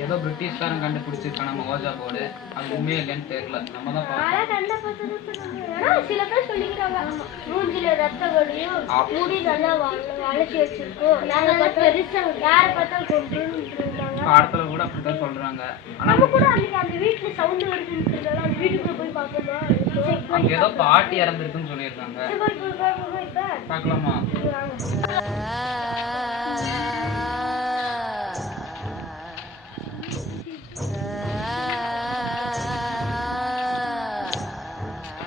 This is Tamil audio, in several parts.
ஏதோ பிரிட்டிஷ்காரன் கண்டுபிடிச்சிருக்கான் நம்ம ஓஜா போர்டு அது உண்மையா இல்லைன்னு தெரியல. நம்ம தான் பார்க்கணும். சில பேர் சொல்லிக்கிறாங்க மூஞ்சில ரத்த வடியும் முடி நல்லா வள- வளைச்சி வச்சிருக்கோம். நாங்க பார்த்தா பெருசா யார பார்த்தா கொண்டு பாடத்துல கூட அப்படிதான் சொல்றாங்க. நம்ம கூட அன்னைக்கு அந்த வீட்டுல சவுண்ட் வருதுன்னு சொல்லலாம் அந்த வீட்டுக்குள்ள போய் பார்க்கணுமா அங்க ஏதோ பாட்டி இறந்துருக்குன்னு சொல்லியிருக்காங்க.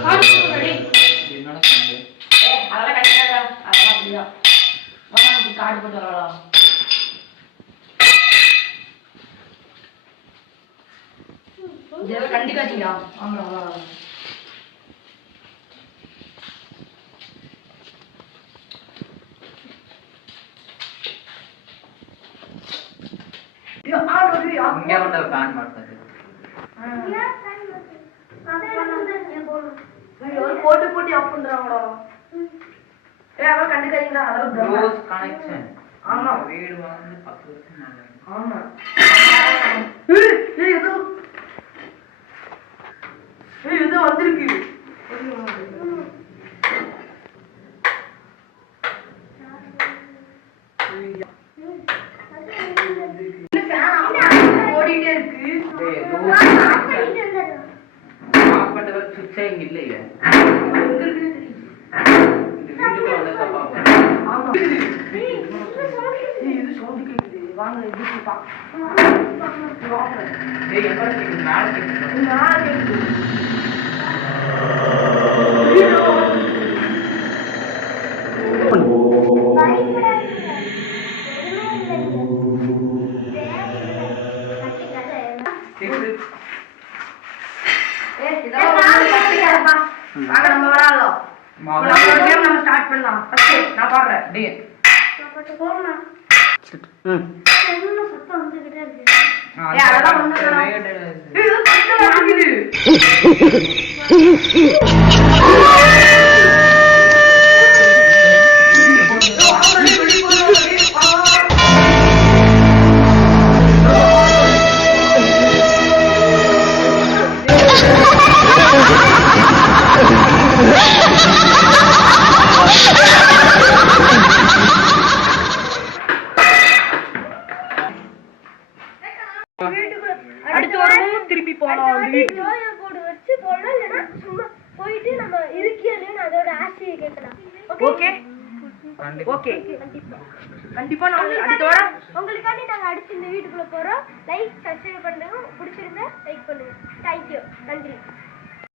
என்னடா சண்டை அதெல்லாம் கிடைக்காதா அதெல்லாம் அப்படிதான். வாடா இப்படி காடு போட்டு வரலாம் இதெல்லாம் கண்டுக்காதீங்களா ஆமாம் அவ்வளோ இங்கே வந்து ஃபேன் மாட்டது. போட்டு போட்டு ஆஃப் ஏ அவன் கண்டுக்காதீங்களா அதெல்லாம். க்ளோஸ் கனெக்ஷன் ஆமா. வீடு வந்து பத்து வருஷம் மேல இருக்கு. ஆமா. ஏய், ஏய், ஏதோ. ஏய், ஏதோ வந்திருக்கு. இல்ல, fan off பண்ணி ஓடிட்டே இருக்கு. ஆஃப் பண்ணிட்டு வர சுவிட்சே இங்க இல்லையே எங்க இருக்குன்னு தெரியும். இந்த வீட்டுக்குள்ள வந்து தப்பா போகுது. ஆமா ஏய், இது sound கேக்குது வாங்க இது. வாங்க. வாங்க, நம்ம game நம்ம start பண்ணலாம். நான் பாடுறேன். டேய், சத்தம் வந்துகிட்டே இருக்கு? ஆ, ஏய், அதெல்லாம் அந்த அடுத்த வாரமும் திருப்பி. ஜோயோ போர்டு வச்சு போடலாம் இல்லைன்னா சும்மா போயிட்டு நம்ம இருக்கியலையும் அதோட ஆசையை கேட்கலாம். ஓகே. ஓகே கண்டிப்பா. கண்டிப்பா. நான் அடுத்த வாரம் உங்களுக்காண்டி நாங்க அடுத்து இந்த வீட்டுக்குள்ள போறோம். லைக் சப்ஸ்கிரைப் பண்ணுங்க பிடிச்சிருந்தா லைக் பண்ணுங்க. தேங்க்யூ நன்றி.